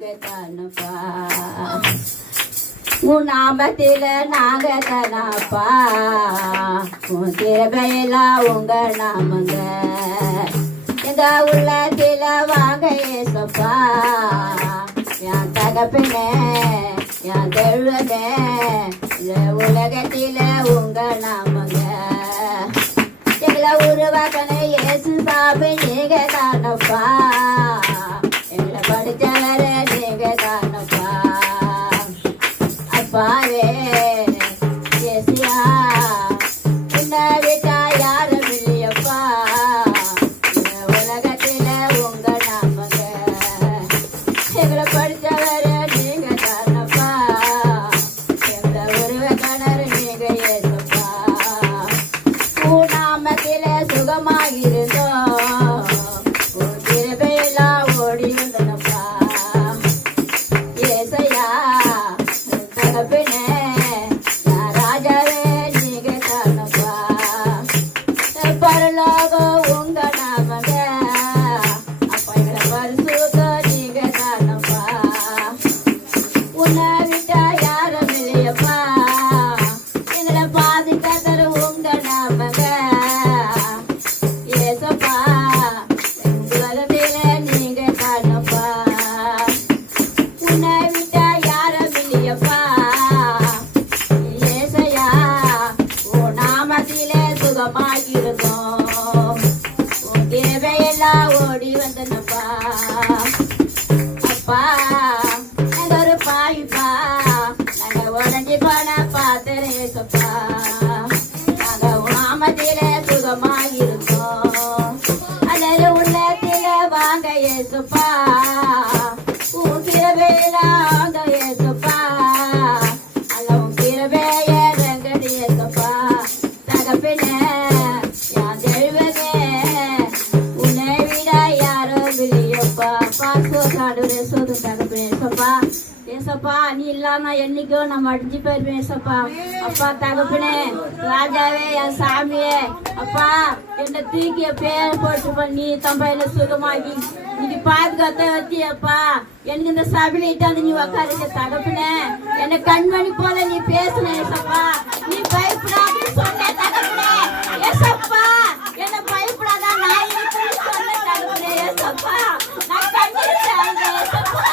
நீங்க தானப்பா. உன் நாமத்தில நாங்க தானப்பா. உன் கிருபையெல்லாம் உங்க நாமங்க. எங்க உள்ளத்தில வாங்க ஏசப்பா. என் தகப்பனே என் தெய்வமே உலகத்தில உங்க நாமங்க. எங்களை உருவாக்கன இயேசு சாமி நீங்க தானப்பா. எங்களை படிச்சவர நீங்க தானப்பா. அப்பாவே ஏசியா உன்னை விட்டா யாரும் இல்லையப்பா. உலகத்தில உங்க நாமங்க. எங்களை படிச்சவர நீங்க தானப்பா. எங்களை உருவாக்கனர் நீங்க ஏசப்பா. நாமத்தில சுகமாயிருந்தோம். உன் கிருபையெல்லாம் ஓடி வந்தனப்பா. ஏசையா தகப்பனே நான் ராஜாவே நீங்க தானப்பா. பரலோகம் உங்க நாமங்க. அப்பா எங்களை பரிசுத்த நீங்க தானப்பா. உன்னை விட்டா யாரும் இல்லையப்பா. எங்களை பாதுகாத்தர உங்க நாமங்க. ஏசப்பா உலகத்தில நீங்க தானப்பா. உன்னை விட்டா யாரும் இல்லையப்பா. ஏசையா உன் நாமத்தில சுகமாயிருந்தோம். உன் கிருபையெல்லாம் ஓடி வந்தனப்பா. அப்பா நாங்க ஒரு பாய்ப்பா. நாங்க உடஞ்சி போன பாத்திரம் ஏசப்பா. நாங்க உன் நாமத்தில சுகமாயிருந்தோம். அதில் உள்ளத்தில வாங்க ஏசப்பா. உன் கிருபையிலாங்க ஏசப்பா. அல்ல உன் கிருபைய ரங்கடி ஏசப்பா. தகப்பனே என் தெய்வமே உன்னை விட யாரும் இல்லையப்பா. பாசோடு சோதும் தகப்பனே ஏசப்பா. ஏசப்பா நீ இல்லாம என்னைக்கோ நம்ம அடிஞ்சு போயிருவேன் ஏசப்பா. அப்பா தகப்பனே ராஜாவே என் சாமியே அப்பா என்னை தூக்கி பேர் போட்டு பண்ணி தம்பையில சுகமாகி இன்னைக்கு பாதுகாத்த வச்சியப்பா. எனக்கு இந்த சபையிட்ட நீ உக்காருங்க தகப்பனே. என்னை கண்மணி போல நீ பேசுன ஏசப்பா. நீ பயப்படாத சொன்ன தகப்பனே ஏசப்பா. என்னை பயப்படாதான் நான் சொன்ன தகப்பனே ஏசப்பா. நான் கண்டிருக்கேன் ஏசப்பா.